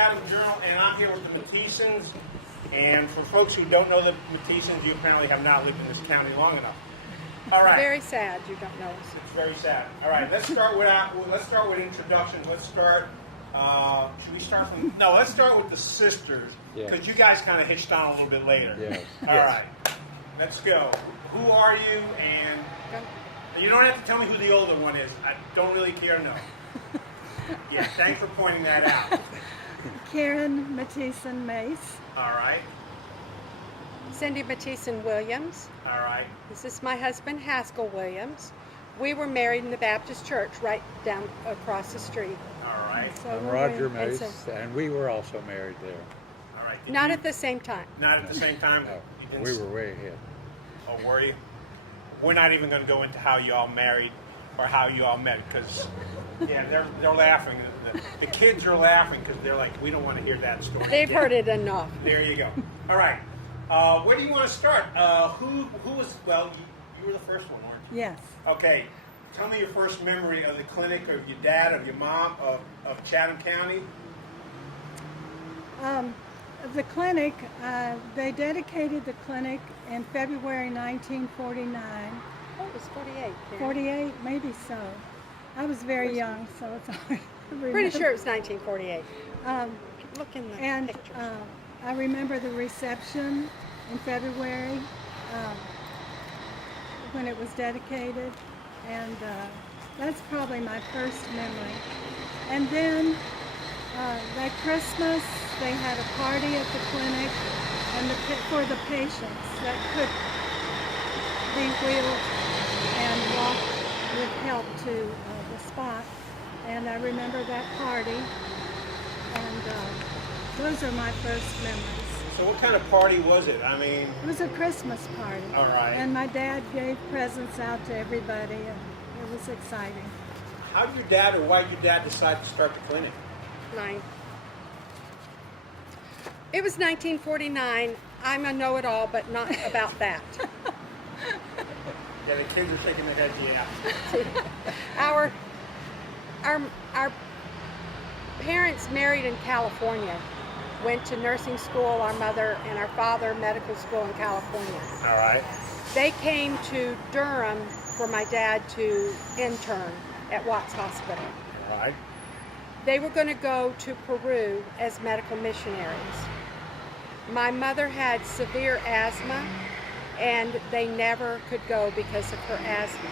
Chatham Journal, and I'm here with the Mathiesens. And for folks who don't know the Mathiesens, you apparently have not lived in this county long enough. All right. Very sad you don't know us. It's very sad. All right, let's start with introductions. Let's start. Should we start from? No, let's start with the sisters because you guys kind of hitched on a little bit later. Yes. All right, let's go. Who are you? And you don't have to tell me who the older one is. I don't really care to know. Yeah, thanks for pointing that out. Karen Mathiesen Mace. All right. Cindy Mathiesen Williams. All right. This is my husband, Haskell Williams. We were married in the Baptist church right down across the street. All right. So I'm we're Roger in- Mace, and we were also married there. All right. Not at the same time. Not at the same time. No, You didn't we were way ahead. Oh, were you? We're not even going to go into how you all married or how you all met because, yeah, they're laughing. The kids are laughing because they're like, we don't want to hear that story. They've heard it enough. There you go. All right. Where do you want to start? Who was, well, you were the first one, weren't you? Yes. Okay. Tell me your first memory of the clinic, of your dad, of your mom, of Chatham County. The clinic, they dedicated the clinic in February 1949. Oh, it was 48. Karen. 48, maybe so. I was very young, so it's hard to remember. Pretty sure it was 1948. Look in the And pictures. I remember the reception in February when it was dedicated, and that's probably my first memory. And then that Christmas, they had a party at the clinic and for the patients that could be wheeled and walk with help to the spot. And I remember that party, and those are my first memories. So what kind of party was it? I mean, It was a Christmas party. All right. And my dad gave presents out to everybody, and it was exciting. how did your dad or why did your dad decide to start the clinic? 9. It was 1949. I'm a know-it-all, but not about that. Yeah, the kids are shaking their heads, yeah. Our parents married in California, went to nursing school, our mother and our father, medical school in California. All right. They came to Durham for my dad to intern at Watts Hospital. All right. They were going to go to Peru as medical missionaries. My mother had severe asthma, and they never could go because of her asthma.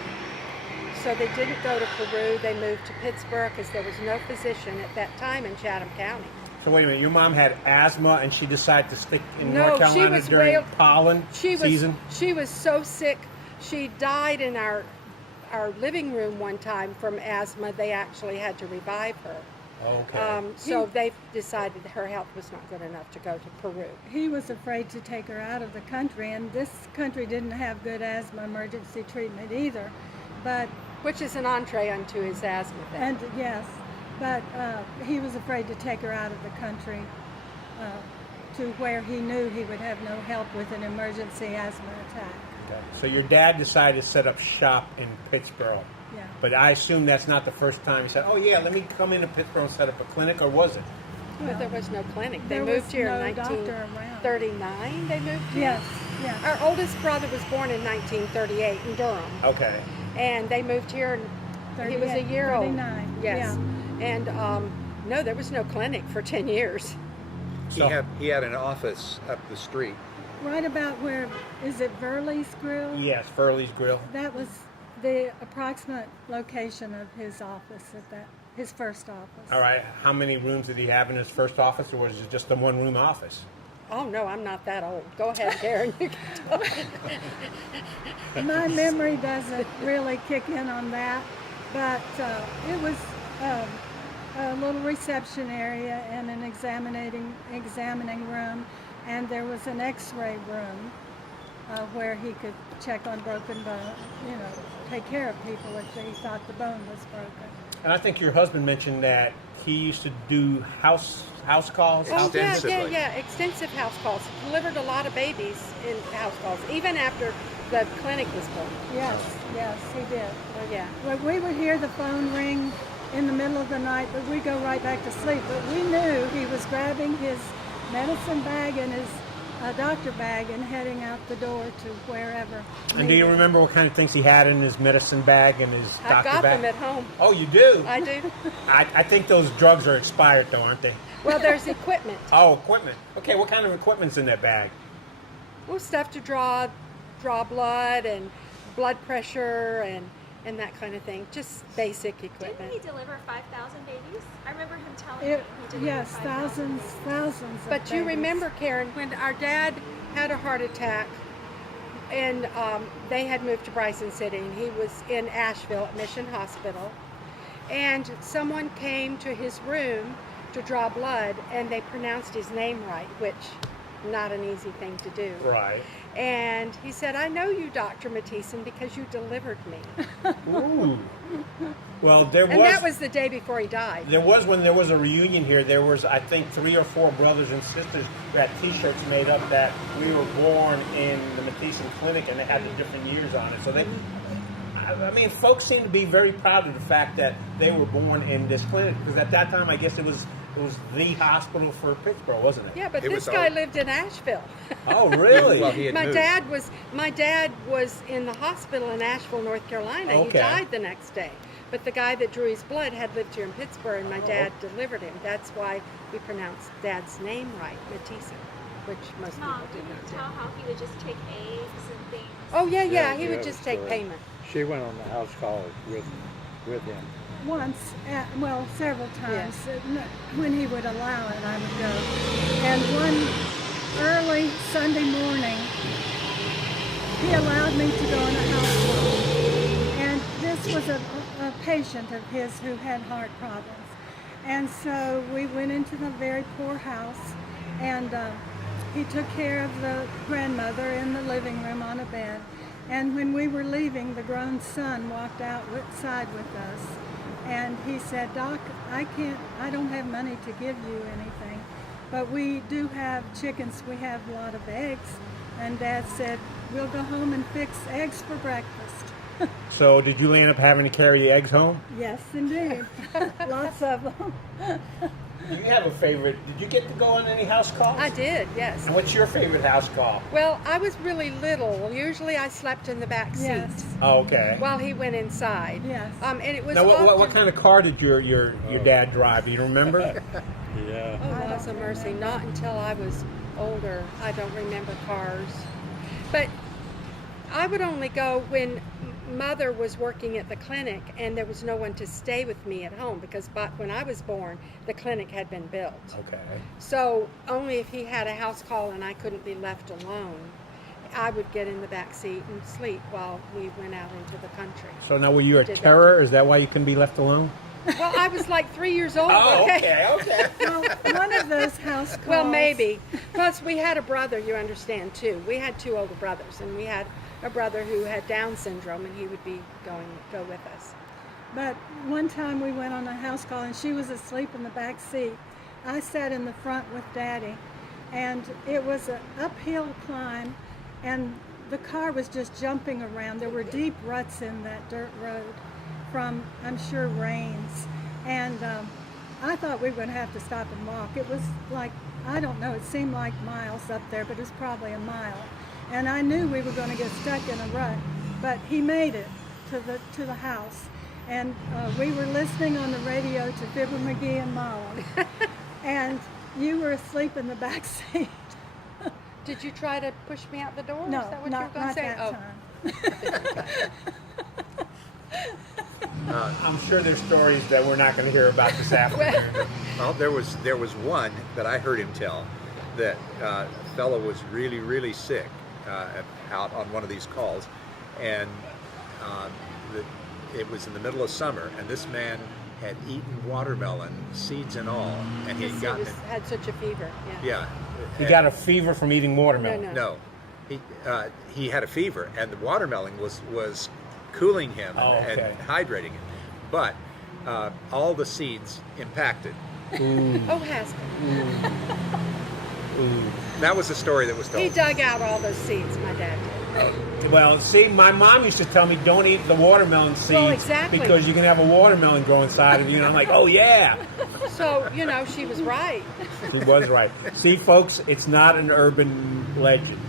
So they didn't go to Peru. They moved to Pittsboro because there was no physician at that time in Chatham County. So wait a minute, your mom had asthma and she decided to stick in No, North she Carolina was during pollen season? She was so sick. She died in our living room one time from asthma. They actually had to revive her. Okay. So they decided her health was not good enough to go to Peru. He was afraid to take her out of the country, and this country didn't have good asthma emergency treatment either. But Which is an entree unto his asthma thing. and yes, but he was afraid to take her out of the country to where he knew he would have no help with an emergency asthma attack. Okay. So your dad decided to set up shop in Pittsboro. Yeah. But I assume that's not the first time he said, oh yeah, let me come into Pittsboro and set up a clinic, or was it? But there was no clinic. They There moved was here no in doctor around. 1939. They moved here. Yes, yes. Our oldest brother was born in 1938 in Durham, Okay. and they moved here. And he was a 38, year old. 39, Yes. And no, there was no clinic for 10 years. So, He had an office up the street. Right about where, is it Verley's Grill? yes, Furley's Grill. That was the approximate location of his office his first office. All right. How many rooms did he have in his first office, or was it just a one-room office? Oh no, I'm not that old. Go ahead, Karen. You can talk. My memory doesn't really kick in on that, but it was a little reception area and an examining room, and there was an X-ray room where he could check on broken bone, take care of people if they thought the bone was broken. And I think your husband mentioned that he used to do house calls. Oh, Extensively. yeah, extensive house calls. Delivered a lot of babies in house calls, even after the clinic was born. Yes, he did. Oh yeah. Well, we would hear the phone ring in the middle of the night, but we go right back to sleep. But we knew he was grabbing his medicine bag and his doctor bag and heading out the door to wherever. And do you remember what kind of things he had in his medicine bag and his doctor I've got bag? them at home. Oh, you do? I do. I think those drugs are expired, though, aren't they? Well, there's equipment. Oh, equipment. Okay, what kind of equipment's in that bag? Well, stuff to draw blood and blood pressure and that kind of thing. Just basic equipment. Didn't he deliver 5,000 babies? I remember him telling me he delivered Yes, 5,000 thousands. But of you babies. remember, Karen, when our dad had a heart attack and they had moved to Bryson City and he was in Asheville at Mission Hospital, and someone came to his room to draw blood and they pronounced his name right, which not an easy thing to do. Right. And he said, "I know you, Dr. Mathiesen, because you delivered me." Ooh. Well, And that was the day before he died. There was, when there was a reunion here, there was, I think, 3 or 4 brothers and sisters who had T-shirts made up that we were born in the Mathiesen Clinic, and they had the different years on it. So they, I mean, folks seem to be very proud of the fact that they were born in this clinic, because at that time, I guess it was the hospital for Pittsboro, wasn't it? Yeah, but It this was guy all- lived in Asheville. Oh, really? Well, he had My moved. dad was in the hospital in Asheville, North Carolina. He Okay. died the next day. But the guy that drew his blood had lived here in Pittsboro, and my dad delivered him. That's why we pronounced Dad's name right, Mathiesen, which most Mom, people did did you not do. tell how he would just take eggs and things? Oh yeah, Yeah, he yeah, would the just take story. payment. She went on the house call with him. Once, well, several times. When he would allow it, I would go. And one early Sunday morning, he allowed me to go on a house call. And this was a patient of his who had heart problems. And so we went into the very poor house, and he took care of the grandmother in the living room on a bed. And when we were leaving, the grown son walked outside with us. And he said, "Doc, I don't have money to give you anything, but we do have chickens, we have a lot of eggs." And Dad said, "We'll go home and fix eggs for breakfast." So did you end up having to carry the eggs home? Yes, indeed. Lots of them. Do you have a favorite? Did you get to go on any house calls? I did, yes. And what's your favorite house call? Well, I was really little. Usually I slept in the back seat Yes. Oh, okay. while he went inside. Yes. And it was Now, what often- kind of car did your dad drive? Do you remember? Yeah. Oh, laws of mercy. Not until I was older. I don't remember cars. But I would only go when Mother was working at the clinic and there was no one to stay with me at home, because when I was born, the clinic had been built. Okay. So only if he had a house call and I couldn't be left alone, I would get in the back seat and sleep while we went out into the country. So now, were you a Did that. terror? Is that why you couldn't be left alone? Well, I was like 3 years old. Oh, okay. Well, one of those house calls. Well, maybe. Plus, we had a brother, you understand, too. We had 2 older brothers, and we had a brother who had Down syndrome, and he would go with us. But one time we went on a house call and she was asleep in the back seat. I sat in the front with Daddy, and it was an uphill climb, and the car was just jumping around. There were deep ruts in that dirt road from, I'm sure, rains. And I thought we were going to have to stop and walk. It was like, I don't know, it seemed like miles up there, but it was probably a mile. And I knew we were going to get stuck in a rut, but he made it to the house. And we were listening on the radio to Fibber McGee and Molly. And you were asleep in the back seat. Did you try to push me out the door? No, Is that what not, you were going to not say? that time. I'm sure there's stories that we're not going to hear about this afternoon. Well, there was one that I heard him tell, that a fellow was really sick out on one of these calls, and it was in the middle of summer, and this man had eaten watermelon, seeds and all, and he had gotten it. Had such a fever. Yeah. Yeah. He got a fever from eating watermelon. No. No, he had a fever, and the watermelon was cooling him and hydrating him, but all the seeds impacted. Oh, Haskell. That was the story that was told. He dug out all those seeds, my dad did. Well, see, my mom used to tell me don't eat the watermelon seeds Well, exactly. because you can have a watermelon grow inside of you. And I'm like, oh, yeah. So, she was right. She was right. See, folks, it's not an urban legend.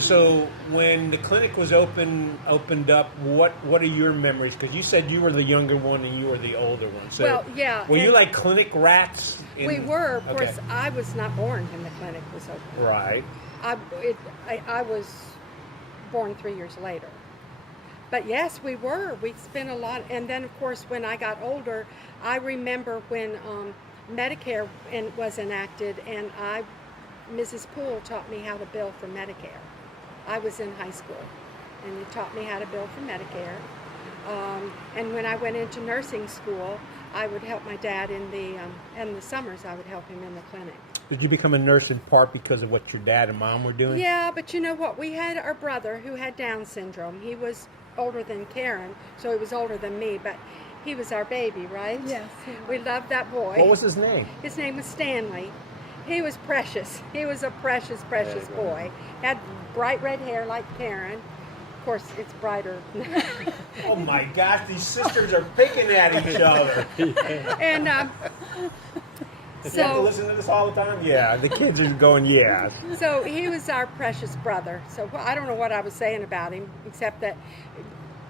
So when the clinic was opened up, what are your memories? Because you said you were the younger one and you were the older one. So Well, yeah, were you and- like clinic rats? We were. Of Okay. course, I was not born when the clinic was open. Right. I was born 3 years later. But yes, we were. We spent a lot. And then, of course, when I got older, I remember when Medicare was enacted, and Mrs. Poole taught me how to bill for Medicare. I was in high school, and you taught me how to bill for Medicare. And when I went into nursing school, I would help my dad in the summers. I would help him in the clinic. Did you become a nurse in part because of what your dad and mom were doing? Yeah, but you know what? We had our brother who had Down syndrome. He was older than Karen, so he was older than me, but he was our baby, right? Yes. he was. We loved that boy. What was his name? His name was Stanley. He was precious. He was a precious, precious boy. Had bright red hair like Karen. Of course, it's brighter. Oh my gosh, these sisters are picking at each other. And You have to so, listen to this all the time? Yeah, the kids are going, yes. so he was our precious brother. So I don't know what I was saying about him, except that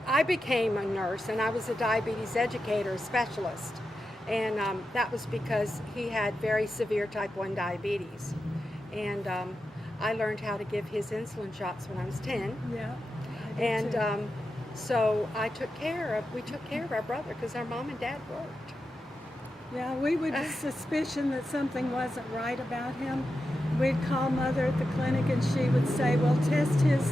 I became a nurse and I was a diabetes educator specialist. And that was because he had very severe type 1 diabetes. And I learned how to give his insulin shots when I was 10. Yeah. I did And too. so we took care of our brother because our mom and dad worked. Yeah, we would suspicion that something wasn't right about him. We'd call Mother at the clinic, and she would say, "Well, test his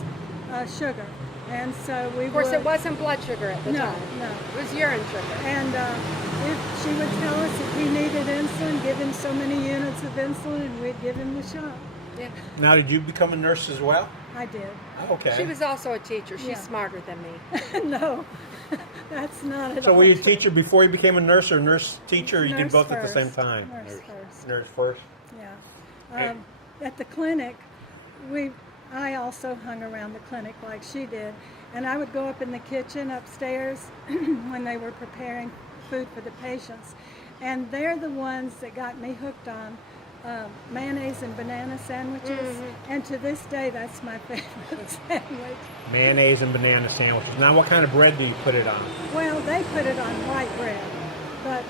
sugar." And so we Of course, would. it wasn't blood sugar at the No, time. no. It was urine sugar. And if she would tell us if he needed insulin, give him so many units of insulin, and we'd give him the shot. Yeah. Now, did you become a nurse as well? I did. Okay. She was also a teacher. She's Yeah. smarter than me. No, that's not at So all. were you a teacher before you became a nurse, or nurse teacher, or you did Nurse both at the same first. time? Nurse first. Nurse first. Yeah. At the clinic, I also hung around the clinic like she did, and I would go up in the kitchen upstairs when they were preparing food for the patients, and they're the ones that got me hooked on mayonnaise and banana sandwiches, and to this day that's my favorite sandwich. Mayonnaise and banana sandwiches. Now, what kind of bread do you put it on? Well, they put it on white bread, but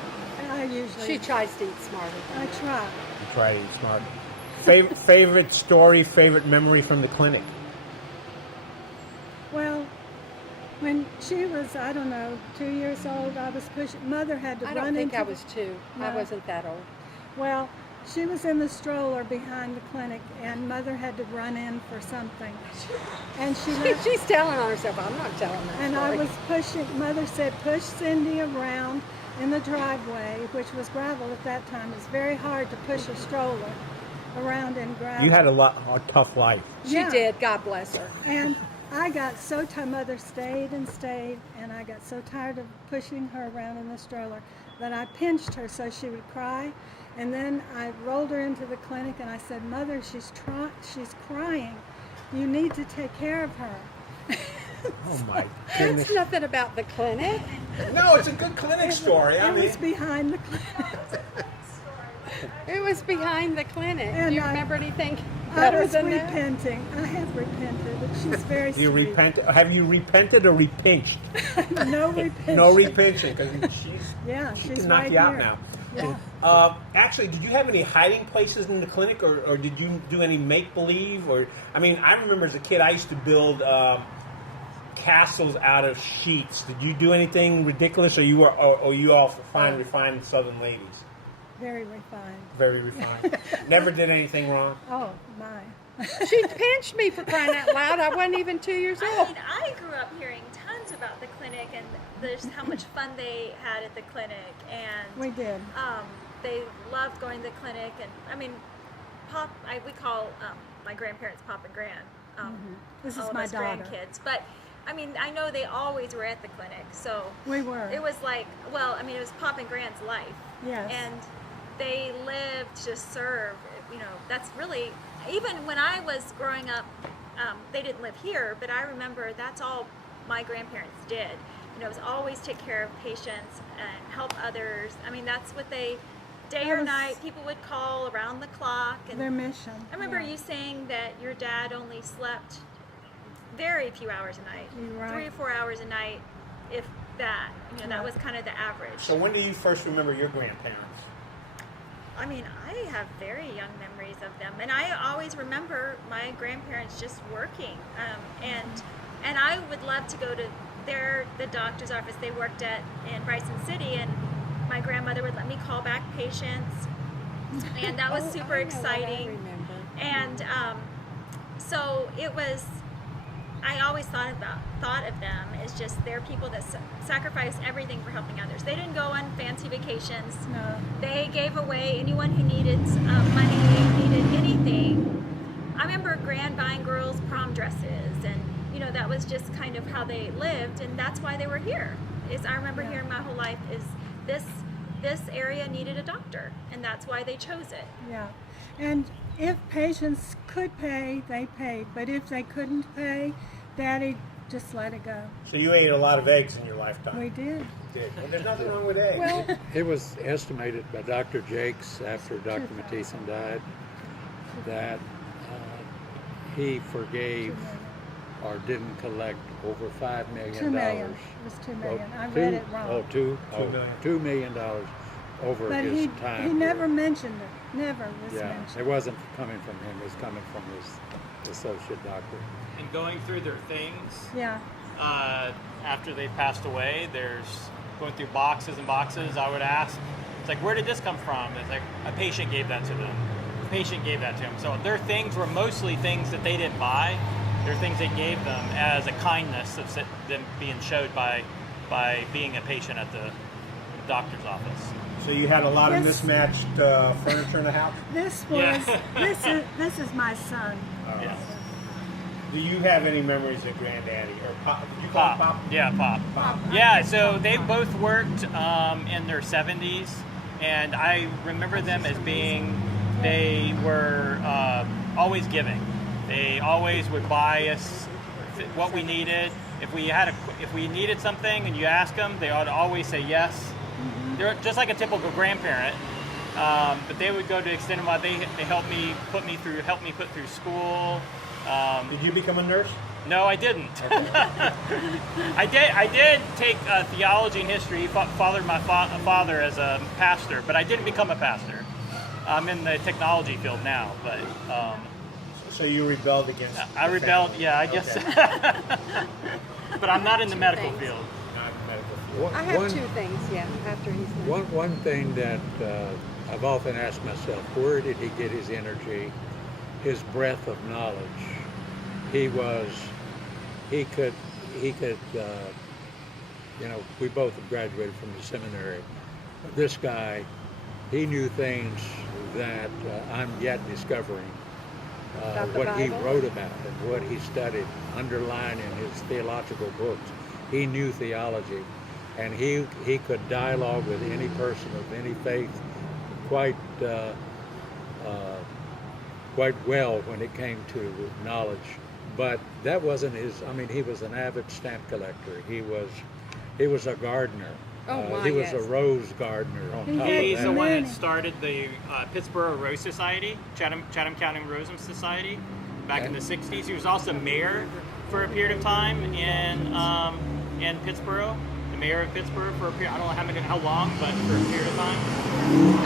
I usually She tries to eat smarter. I try. You try to eat smart. Favorite story, favorite memory from the clinic? Well, when she was, I don't know, 2 years old, I was pushing. Mother had to I run don't think into I the- was 2. I No. wasn't that old. Well, she was in the stroller behind the clinic, and Mother had to run in for something. And she left, She's telling on herself. I'm not telling that and story. I was pushing. Mother said, "Push Cindy around in the driveway," which was gravel at that time. It's very hard to push a stroller around in gravel. You had a tough life. She Yeah. did. God bless her. And I got so tired. Mother stayed and stayed, and I got so tired of pushing her around in the stroller that I pinched her so she would cry. And then I rolled her into the clinic, and I said, "Mother, she's crying. You need to take care of her." Oh my goodness. That's nothing about the clinic. No, it's a good clinic story. I It mean, was behind the clinic. It was behind the clinic. And Do you I- remember anything I better was than that? repenting. I have repented. She's very you sweet. have you repented or repinched? No repenting. No repinching, because she Yeah, can she's knock right you out here. now. Yeah. Actually, did you have any hiding places in the clinic, or did you do any make believe? Or I mean, I remember as a kid, I used to build castles out of sheets. Did you do anything ridiculous, or you all fine, refined Southern ladies? Very refined. Very refined. Never did anything wrong. Oh, my. She pinched me for crying out loud. I wasn't even 2 years I old. mean, I grew up hearing tons about the clinic and just how much fun they had at the clinic, and We did. they loved going to the clinic. And I mean, we call my grandparents Pop and Gran. This is all of my us daughter. grandkids, but I mean, I know they always were at the clinic, so We were. it was like, well, I mean, it was Pop and Gran's life. Yes. And they lived to serve. that's really, even when I was growing up, they didn't live here, but I remember that's all my grandparents did. It was always take care of patients and help others. I mean, that's what they, day or night, people would call around the clock. And their mission. I remember you saying that your dad only slept very few hours a night, Right. 3 or 4 hours a night, if that. That was kind of the average. So when do you first remember your grandparents? I mean, I have very young memories of them, and I always remember my grandparents just working. And I would love to go to the doctor's office they worked at in Bryson City, and my grandmother would let me call back patients, and that was super exciting. I remember. And so it was. I always thought of them as just they're people that sacrifice everything for helping others. They didn't go on fancy vacations. No. They gave away anyone who needed money, needed anything. I remember Grand buying girls prom dresses, and that was just kind of how they lived, and that's why they were here. I remember hearing my whole life is this area needed a doctor, and that's why they chose it. Yeah. And if patients could pay, they paid. But if they couldn't pay, Daddy just let it go. So you ate a lot of eggs in your lifetime. We did. Well, there's nothing wrong with eggs. Well, It was estimated by Dr. Jakes after Dr. Mathiesen died that he forgave or didn't collect over $5 million. $2 million. It was $2 million. I read it wrong. Oh, $2 million over But his he time. never period. mentioned it. Never was Yeah, mentioned. it wasn't coming from him. It was coming from his associate doctor. And going through their things, Yeah. after they passed away, there's going through boxes and boxes. I would ask, it's like, where did this come from? It's like, a patient gave that to them. A patient gave that to them. So their things were mostly things that they didn't buy. They're things they gave them as a kindness of them being showed by being a patient at the doctor's office. So you had a lot of Yes. mismatched furniture in the house? This was Yeah. this is my son. Yes. Do you have any memories of Granddaddy or Pop? Did you call him Pop. Pop? Yeah, Pop. Pop. Yeah, so they both worked in their 70s, and I remember them as they were always giving. They always would buy us what we needed. If we needed something and you ask them, they ought to always say yes. Mm-hmm. They're just like a typical grandparent, but they would go to extent of what they helped me put through school. Did you become a nurse? No, I didn't. I did take theology and history. Fathered my father as a pastor, but I didn't become a pastor. I'm in the technology field now, but So you rebelled against I the rebelled. family. Yeah, I guess. Okay. But I'm not in the medical Things. field. Not in medical field. I have two things, yeah, after he's done. One thing that I've often asked myself, where did he get his energy, his breadth of knowledge? He could, we both have graduated from the seminary. This guy, he knew things that I'm yet discovering. About the What he Bible? wrote about and what he studied, underlined in his theological books. He knew theology, and he could dialogue with any person of any faith quite well when it came to knowledge. But that wasn't his. I mean, he was an avid stamp collector. He was a gardener. Oh, my, he was yes. a rose gardener on top He's of the that. one that Many. started the Pittsboro Rose Society, Chatham County Rose Society, back in the '60s. He was also mayor for a period of time in Pittsboro, the mayor of Pittsboro for a period. I don't know how long, but for a period of time,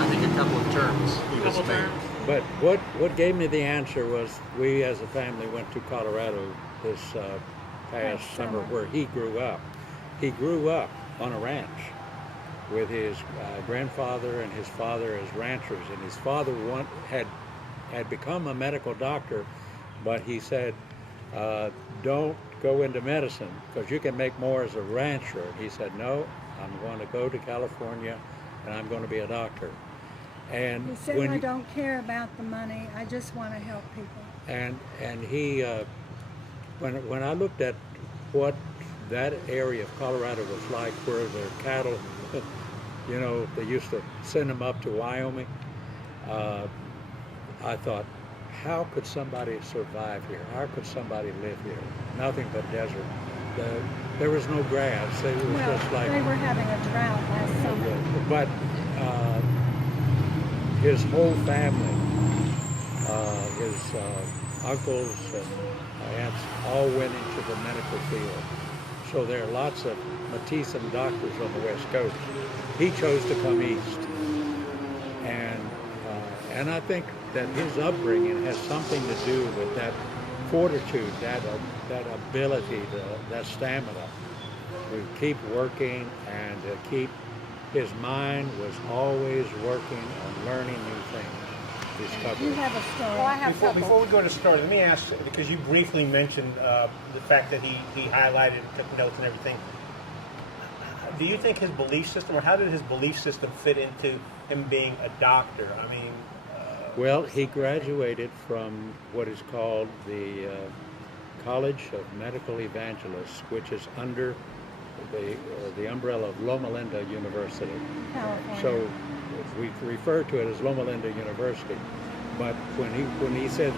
I think a couple of terms. a couple terms. But what gave me the answer was we as a family went to Colorado this past summer where he grew up. He grew up on a ranch with his grandfather and his father as ranchers, and his father had become a medical doctor, but he said, don't go into medicine because you can make more as a rancher. And he said, no, I'm going to go to California and I'm going to be a doctor. And He said, I don't care about the money. I just want to help people. and he when I looked at what that area of Colorado was like, where their cattle, they used to send them up to Wyoming. I thought, how could somebody survive here? How could somebody live here? Nothing but desert. There was no grass. It was just like they were having a drought last summer. But his whole family, his uncles and aunts, all went into the medical field. So there are lots of Mathiesen doctors on the West Coast. He chose to come east, and I think that his upbringing has something to do with that fortitude, that ability, that stamina to keep working and to keep. His mind was always working on learning new things, discovering. You have a story. Well, I have Before we go to story, let me ask, because you briefly mentioned the fact that he highlighted, took notes and everything. Do you think his belief system, or how did his belief system fit into him being a doctor? I mean... Well, he graduated from what is called the College of Medical Evangelists, which is under the umbrella of Loma Linda University. California. So we refer to it as Loma Linda University. But when he said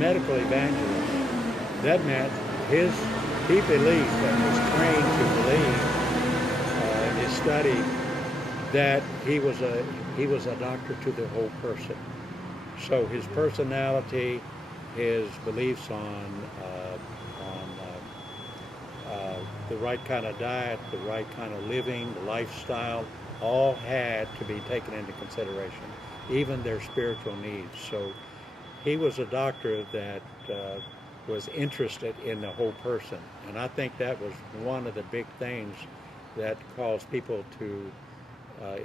medical evangelist, that meant he believed and was trained to believe in his study that he was a doctor to the whole person. So his personality, his beliefs on the right kind of diet, the right kind of living, the lifestyle, all had to be taken into consideration, even their spiritual needs. So he was a doctor that was interested in the whole person. And I think that was one of the big things that caused people to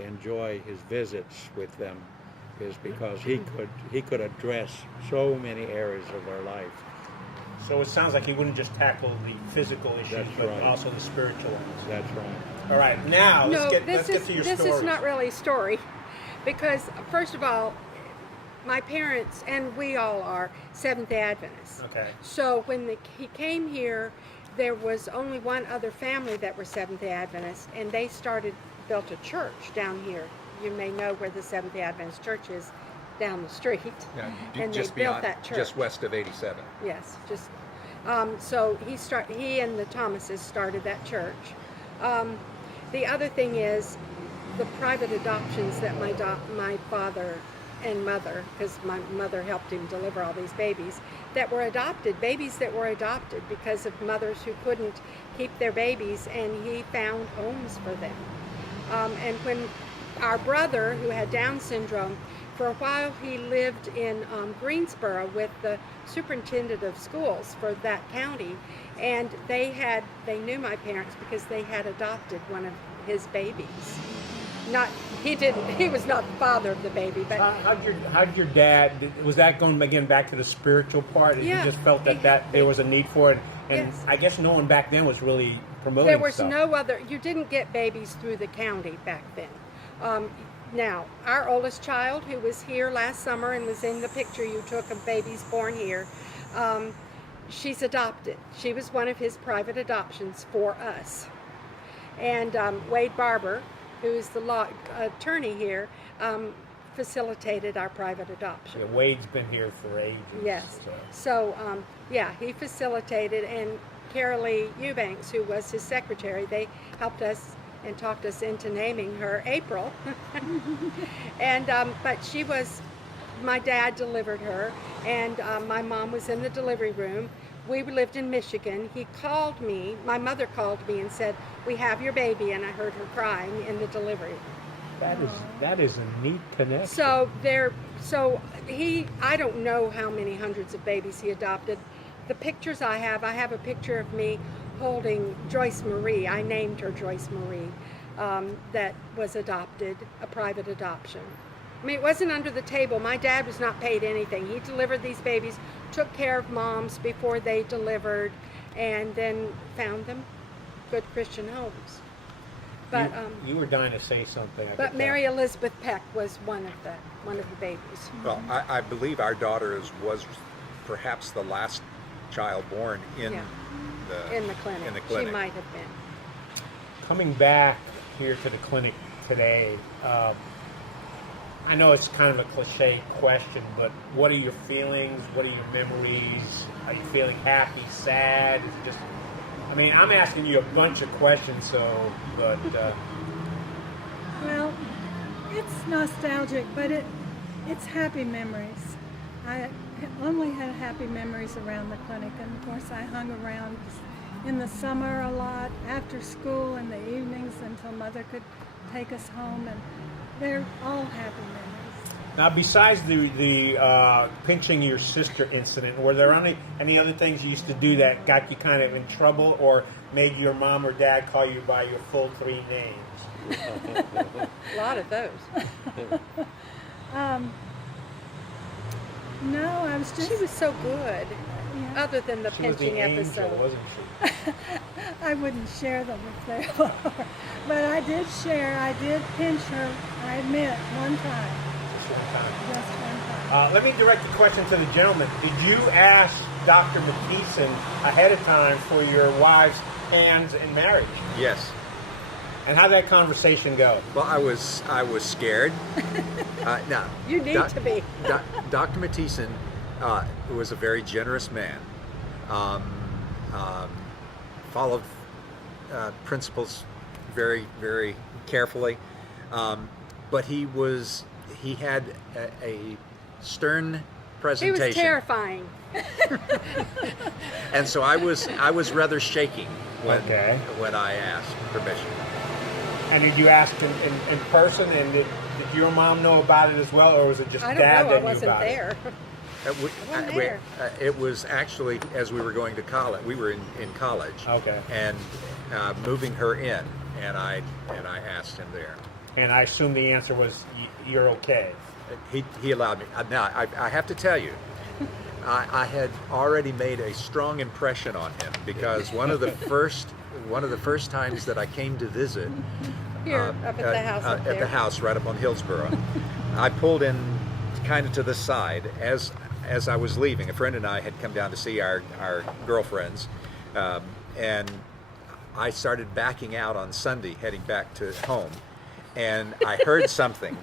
enjoy his visits with them, is because he could address so many areas of their life. So it sounds like he wouldn't just tackle the physical issues, That's but right. also the spiritual ones. That's right. All right, now let's get to your story. This is not really a story, because first of all, my parents and we all are Seventh-day Adventists. Okay. So when he came here, there was only one other family that were Seventh-day Adventists, and they built a church down here. You may know where the Seventh-day Adventist church is, down the street. Yeah, and just they built beyond, that church. just west of 87. Yes, just so he and the Thomases started that church. The other thing is the private adoptions that my father and mother, because my mother helped him deliver all these babies, babies that were adopted because of mothers who couldn't keep their babies, and he found homes for them. And when our brother, who had Down syndrome, for a while he lived in Greensboro with the superintendent of schools for that county, and they knew my parents because they had adopted one of his babies. He was not the father of the baby, but How'd your dad, was that going again back to the spiritual part? Yeah. You just felt that there was a need for it, and Yes. I guess no one back then was really promoting there was stuff. no other. You didn't get babies through the county back then. Now, our oldest child, who was here last summer and was in the picture you took of babies born here, she's adopted. She was one of his private adoptions for us. And Wade Barber, who's the law attorney here, facilitated our private adoption. Yeah, Wade's been here for ages. Yes. So. So, he facilitated, and Carolee Eubanks, who was his secretary, they helped us and talked us into naming her April. And but my dad delivered her, and my mom was in the delivery room. We lived in Michigan. He called me, my mother called me and said, "We have your baby," and I heard her crying in the delivery room. That is a neat connection. So I don't know how many hundreds of babies he adopted. The pictures I have a picture of me holding Joyce Marie. I named her Joyce Marie, that was adopted, a private adoption. I mean, it wasn't under the table. My dad was not paid anything. He delivered these babies, took care of moms before they delivered, and then found them good Christian homes. But you were dying to say something. but Mary Elizabeth Peck was one of the babies. Well, I believe our daughter was perhaps the last child born in In the clinic. In the clinic. She might have been. Coming back here to the clinic today, I know it's kind of a cliche question, but what are your feelings? What are your memories? Are you feeling happy, sad? Is it just, I mean, I'm asking you a bunch of questions, so, but... Well, it's nostalgic, but it's happy memories. I only had happy memories around the clinic, and of course I hung around in the summer a lot, after school in the evenings until Mother could take us home, and they're all happy memories. Now, besides the pinching your sister incident, were there any other things you used to do that got you kind of in trouble or made your mom or dad call you by your full 3 names? A lot of those. No, I was just... She was so good. Yeah. Other than the She was the pinching angel, episode. wasn't she? I wouldn't share them if they were. But I did pinch her, I admit, one time. Just one time. Just one time. Let me direct the question to the gentleman. Did you ask Dr. Mathiesen ahead of time for your wife's hands in marriage? Yes. And how did that conversation go? Well, I was scared. Now, You need to be. Dr. Mathiesen was a very generous man. Followed principles very, very carefully. But he had a stern presentation. He was terrifying. And so I was rather shaking when I asked permission. And did you ask in person? And did your mom know about it as well, or was it just I don't Dad know. that I knew wasn't about there. It was actually as we were going to college. We were in college. Okay. And moving her in, and I asked him there. And I assume the answer was you're okay. He allowed me. Now I have to tell you, I had already made a strong impression on him because one of the first times that I came to visit Here, up at the house up at there. the house right up on Hillsboro, I pulled in kind of to the side as I was leaving. A friend and I had come down to see our girlfriends, and I started backing out on Sunday, heading back to home, and I heard something.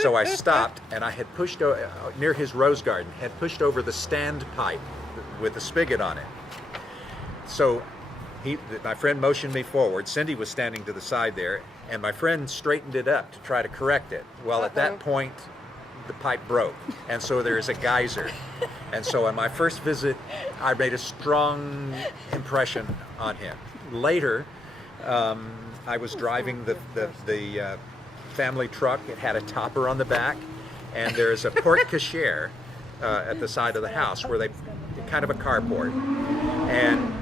So I stopped, and I had pushed near his rose garden, had pushed over the stand pipe with the spigot on it. So my friend motioned me forward. Cindy was standing to the side there, and my friend straightened it up to try to correct it. Well, at that point, the pipe broke, and so there's a geyser. And so on my first visit, I made a strong impression on him. Later, I was driving the family truck. It had a topper on the back, and there's a porte cochere at the side of the house where kind of a carport. And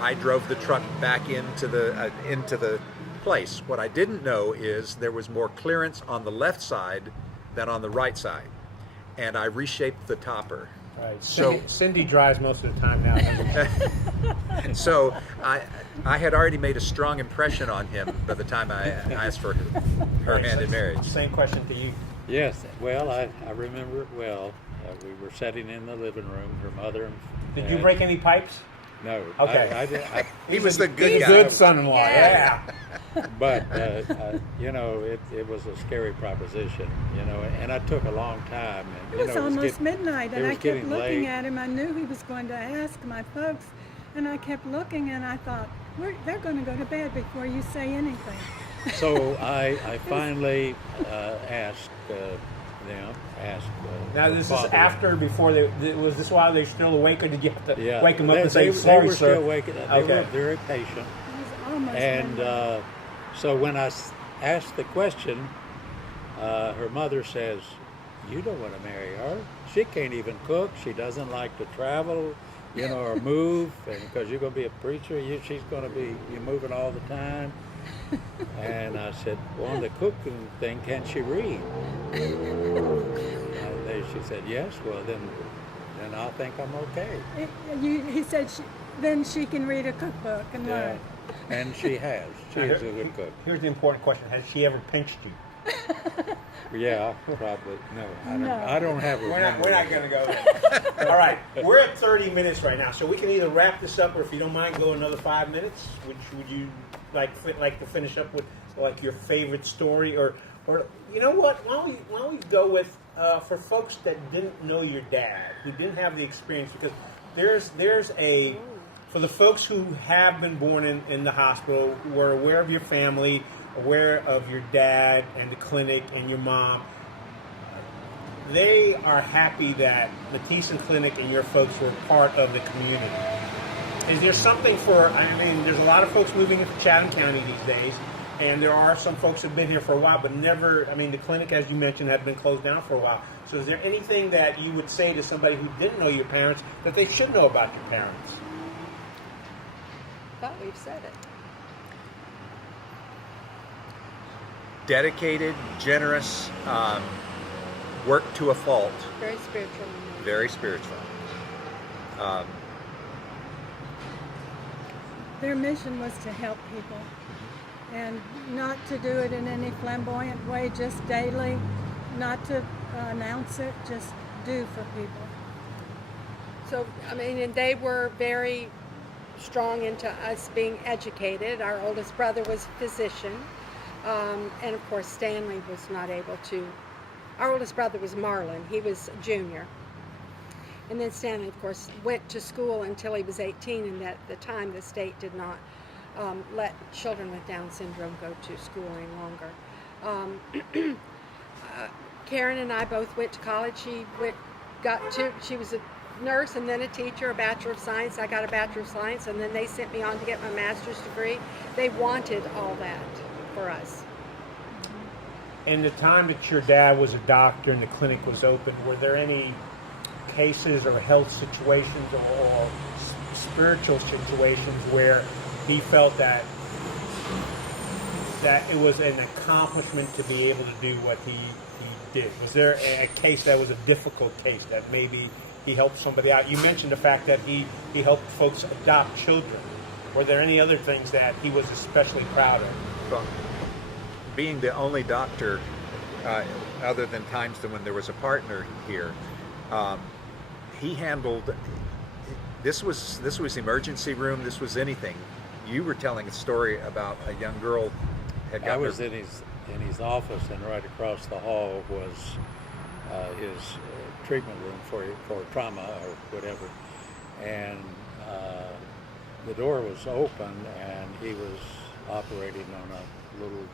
I drove the truck back into the place. What I didn't know is there was more clearance on the left side than on the right side, and I reshaped the topper. Right. So Cindy drives most of the time now. So I had already made a strong impression on him by the time I asked for her hand in marriage. Same question to you. Yes, well, I remember it well. We were sitting in the living room, her mother and Did you Dad. break any pipes? No. Okay. He was the good He's guy. good son-in-law. Yeah. Yeah. But, it was a scary proposition, and I took a long time. And, It was almost midnight, and I kept getting looking late. at him. I knew he was going to ask my folks, and I kept looking, and I thought, they're going to go to bed before you say anything. So I finally asked them. Now, this is father. after, before was this while they're still awake, or did you have to Yeah, wake them up and they say, sorry, were sir? still awake. They Okay. were very patient. It was almost And midnight. so when I asked the question, her mother says, "You don't want to marry her. She can't even cook. She doesn't like to travel, or move. And because you're going to be a preacher, she's going to be moving all the time." And I said, "Well, on the cooking thing, can she read?" She said, "Yes." Well, then I think I'm okay. He said, then she can read a cookbook and Yeah. learn. And she has. She is a good cook. Here's the important question. Has she ever pinched you? Yeah, probably. No, No. I don't have a We're not memory. going to go there. All right. We're at 30 minutes right now, so we can either wrap this up, or if you don't mind, go another 5 minutes. Would you like to finish up with like your favorite story, or Or you know what? Why don't we go with for folks that didn't know your dad, who didn't have the experience, because there's a for the folks who have been born in the hospital, who are aware of your family, aware of your dad and the clinic and your mom. They are happy that Mathiesen Clinic and your folks were part of the community. Is there something for, I mean, there's a lot of folks moving into Chatham County these days, and there are some folks who have been here for a while, but never, I mean, the clinic, as you mentioned, had been closed down for a while. So is there anything that you would say to somebody who didn't know your parents that they should know about your parents? I thought we've said it. Dedicated, generous, worked to a fault. Very spiritual. Very spiritual. Their mission was to help people and not to do it in any flamboyant way, just daily, not to announce it, just do for people. So, I mean, and they were very strong into us being educated. Our oldest brother was a physician, and of course Stanley was not able to. Our oldest brother was Marlon. He was a junior. And then Stanley, of course, went to school until he was 18, and at the time the state did not let children with Down syndrome go to school any longer. Karen and I both went to college. She was a nurse and then a teacher, a Bachelor of Science. I got a Bachelor of Science, and then they sent me on to get my master's degree. They wanted all that for us. In the time that your dad was a doctor and the clinic was open, were there any cases or health situations or spiritual situations where he felt that it was an accomplishment to be able to do what he did? Was there a case that was a difficult case that maybe he helped somebody out? You mentioned the fact that he helped folks adopt children. Were there any other things that he was especially proud of? Well, being the only doctor, other than times when there was a partner here, he handled. This was emergency room. This was anything. You were telling a story about a young girl had gotten. I was in his office, and right across the hall was his treatment room for trauma or whatever, and the door was open, and he was operating on a little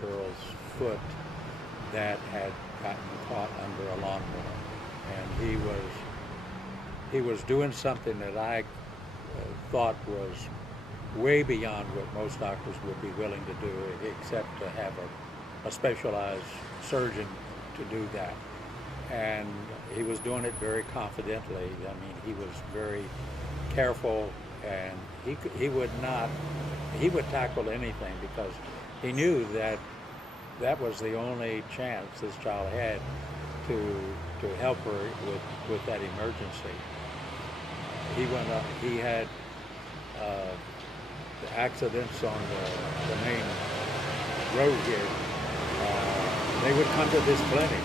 girl's foot that had gotten caught under a lawnmower, and he was doing something that I thought was way beyond what most doctors would be willing to do, except to have a specialized surgeon to do that. And he was doing it very confidently. I mean, he was very careful, and he would tackle anything because he knew that was the only chance this child had to help her with that emergency. He went up. He had the accidents on the main road here. They would come to this clinic,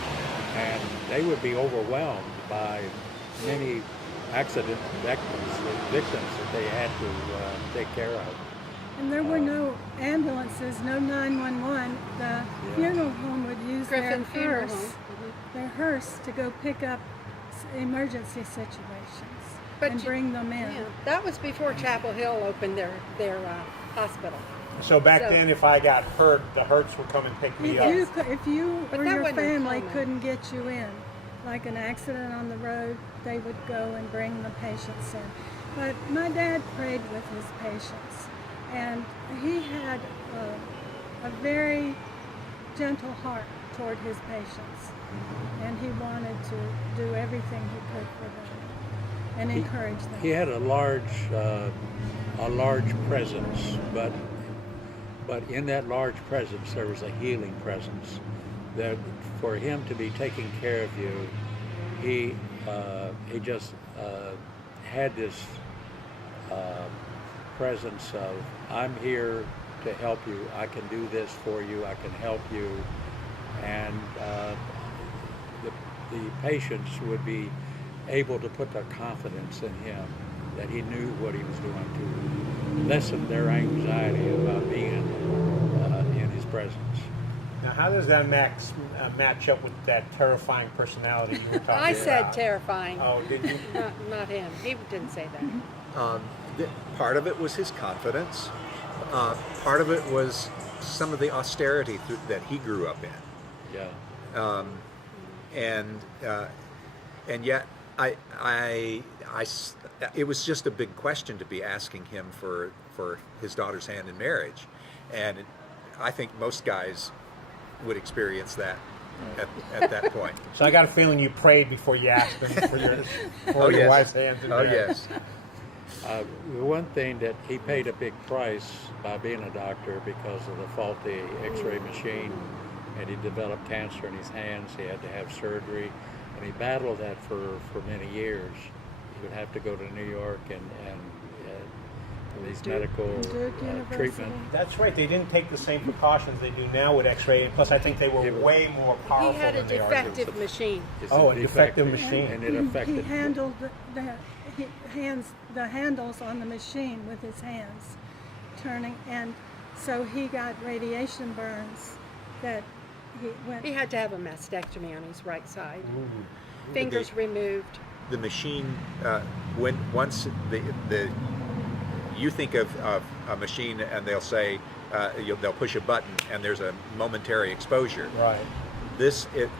and they would be overwhelmed by many accident victims that they had to take care of. And there were no ambulances, no 911. The funeral home would use Griffin Funeral hearse, Home. their hearse to go pick up emergency situations and bring them in. Yeah, that was before Chapel Hill opened their hospital. So back then, if I got hurt, the Hertz would come and pick me up. If you But or that your wasn't family common. couldn't get you in, like an accident on the road, they would go and bring the patients in. But my dad prayed with his patients, and he had a very gentle heart toward his patients, and he wanted to do everything he could for them and encourage them. He had a large presence, but in that large presence there was a healing presence. That for him to be taking care of you, he just had this presence of, I'm here to help you. I can do this for you. I can help you, and the patients would be able to put their confidence in him that he knew what he was doing to lessen their anxiety about being in his presence. Now, how does that match up with that terrifying personality you were talking about? I said terrifying. Oh, did you? Not him. He didn't say that. Part of it was his confidence. Part of it was some of the austerity that he grew up in. Yeah. And yet it was just a big question to be asking him for his daughter's hand in marriage, and I think most guys would experience that at that point. So I got a feeling you prayed before you asked him for your Yes. wife's hand in Oh marriage. yes. The one thing that he paid a big price by being a doctor because of the faulty X-ray machine, and he developed cancer in his hands. He had to have surgery, and he battled that for many years. He would have to go to New York and these medical Duke University. treatment. That's right. They didn't take the same precautions they do now with X-ray. And plus, I think they were way more powerful. He had a than they are. defective machine. It's Oh, a defective machine. and it He affected. handled the handles on the machine with his hands, turning, and so he got radiation burns that he went. He had to have a mastectomy on his right side. Ooh. Fingers removed. The machine, once you think of a machine and they'll say they'll push a button and there's a momentary exposure. Right.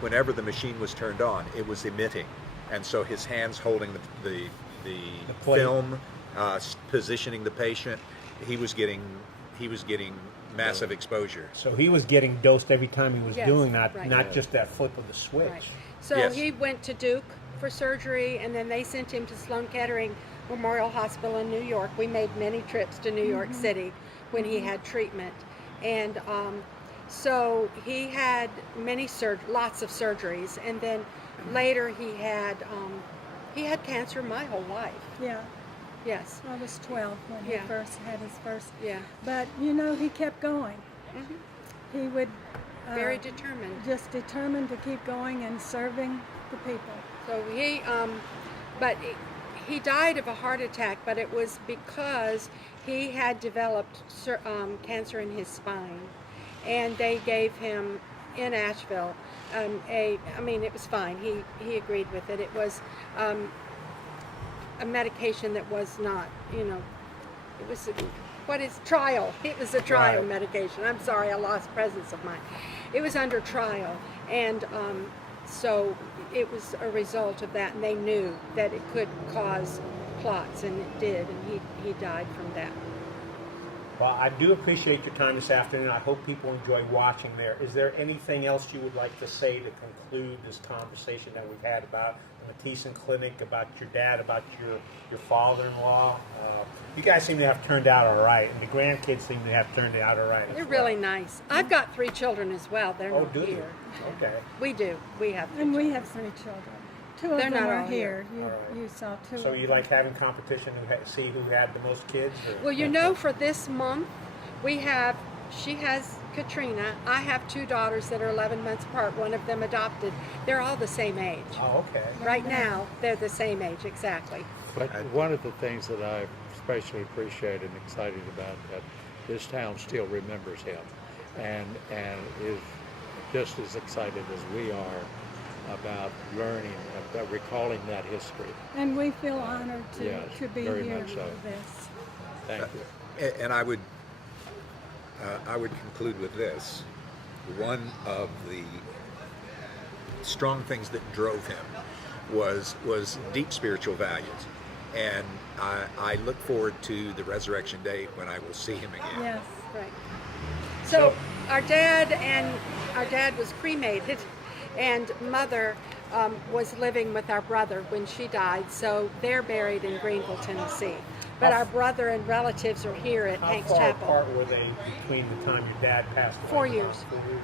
Whenever the machine was turned on, it was emitting, and so his hands holding the plate. film, positioning the patient, he was getting massive exposure. So he was getting dosed every time he was Yes, doing that, right. not just that flip of the switch. Right. So Yes. he went to Duke for surgery, and then they sent him to Sloan Kettering Memorial Hospital in New York. We made many trips to New York City when he had treatment, and so he had lots of surgeries, and then later he had cancer my whole life. Yeah, Yes. I was 12 when he Yeah. first had his first. Yeah. But he kept going. He would Very determined. just determined to keep going and serving the people. So but he died of a heart attack, but it was because he had developed cancer in his spine, and they gave him in Asheville it was fine. He agreed with it. It was a medication that was not, it was trial. It was a trial Right. medication. I'm sorry, I lost presence of mind. It was under trial, and so it was a result of that, and they knew that it could cause clots, and it did, and he died from that. Well, I do appreciate your time this afternoon. I hope people enjoy watching there. Is there anything else you would like to say to conclude this conversation that we've had about the Mathiesen Clinic, about your dad, about your father-in-law? You guys seem to have turned out all right, and the grandkids seem to have turned out all right. They're really nice. I've got 3 children as well. They're Oh, not do you? here. Okay. We do. We have 3 And we children. have 3 children. 2 of They're them not are all here. here. All right. You saw 2 So of you them. like having competition to see who had the most kids? Or? Well, for this month, she has Katrina. I have 2 daughters that are 11 months apart, one of them adopted. They're all the same age. Oh, okay. Right now, they're the same age, exactly. But one of the things that I especially appreciate and excited about that this town still remembers him, and is just as excited as we are about learning, about recalling that history. And we feel honored Yes, to be very here much so. for this. Thank you. And I would conclude with this. One of the strong things that drove him was deep spiritual values, and I look forward to the resurrection day when I will see him again. Yes. Right. So our dad was cremated, and Mother was living with our brother when she died. So they're buried in Greenville, Tennessee. But our brother and relatives are here at How Hanks far Chapel. apart were they between the time your dad passed away? 4 years. 4 years.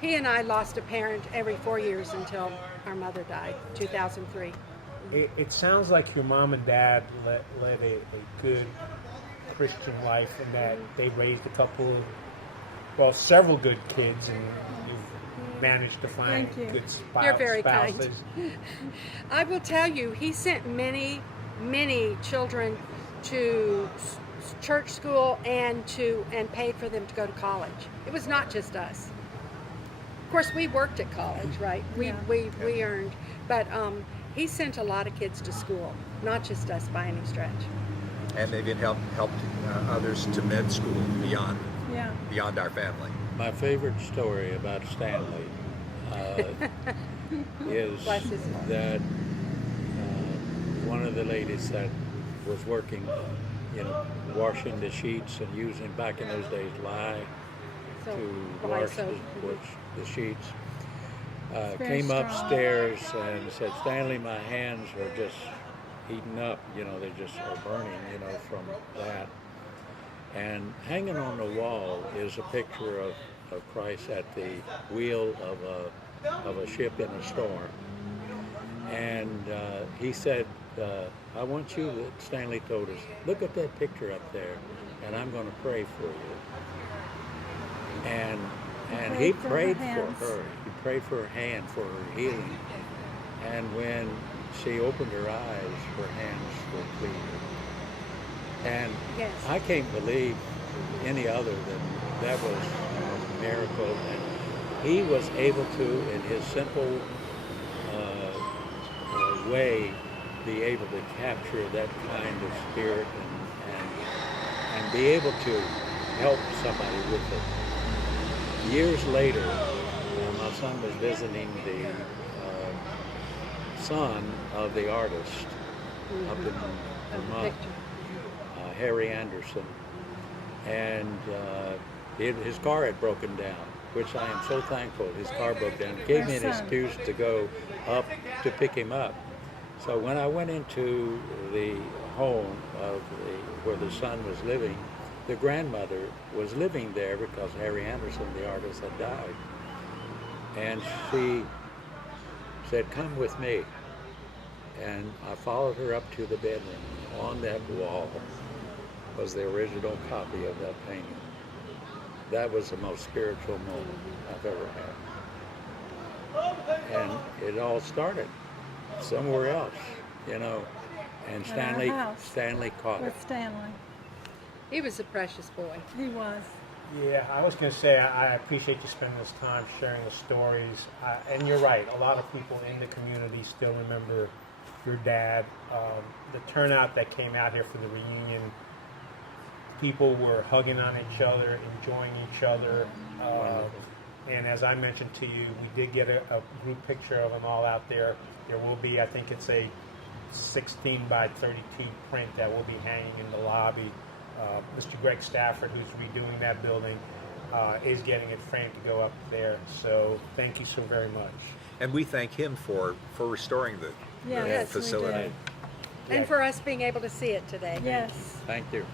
He and I lost a parent every 4 years until our mother died, 2003. It sounds like your mom and dad led a good Christian life, in that they raised several good kids, and you've managed to find Thank you. good You're very spouses. kind. I will tell you, he sent many children to church school and paid for them to go to college. It was not just us. Of course, we worked at college, right? We earned, but he sent a lot of kids to school, not just us by any stretch. And they've even helped others to med school beyond our family. My favorite story about Stanley is Bless his heart. that one of the ladies that was working, washing the sheets and using, back in those days, lye So, to why wash so- the sheets, very came strong. upstairs and said, Stanley, my hands are just heating up, they just are burning, from that. And hanging on the wall is a picture of Christ at the wheel of a ship in a storm. And he said, I want you, Stanley told us, look at that picture up there, and I'm going to pray for you. And he prayed for her. He prayed for her hand, for her healing. And when she opened her eyes, her hands were clean. And Yes. I can't believe any other than that was a miracle. And he was able to, in his simple way, be able to capture that kind of spirit and be able to help somebody with it. Years later, my son was visiting the son of the artist up in Vermont, Harry Anderson, and his car had broken down, which I am so thankful. His car broke down. It gave me an excuse to go up to pick him up. So when I went into the home where the son was living, the grandmother was living there because Harry Anderson, the artist, had died. And she said, come with me. And I followed her up to the bedroom. On that wall was the original copy of that painting. That was the most spiritual moment I've ever had. And it all started somewhere else, and At our house. Stanley caught it. With Stanley. He was a precious boy. He was. Yeah, I was going to say I appreciate you spending this time sharing the stories. And you're right, a lot of people in the community still remember your dad. The turnout that came out here for the reunion, people were hugging on each other, enjoying each other. And as I mentioned to you, we did get a group picture of them all out there. There will be, I think it's a 16 by 32 print that will be hanging in the lobby. Mr. Greg Stafford, who's redoing that building, is getting it framed to go up there. So thank you so very much. And we thank him for restoring the Yes, we facility. do. And for us being able to see it today. Yes. Thank you.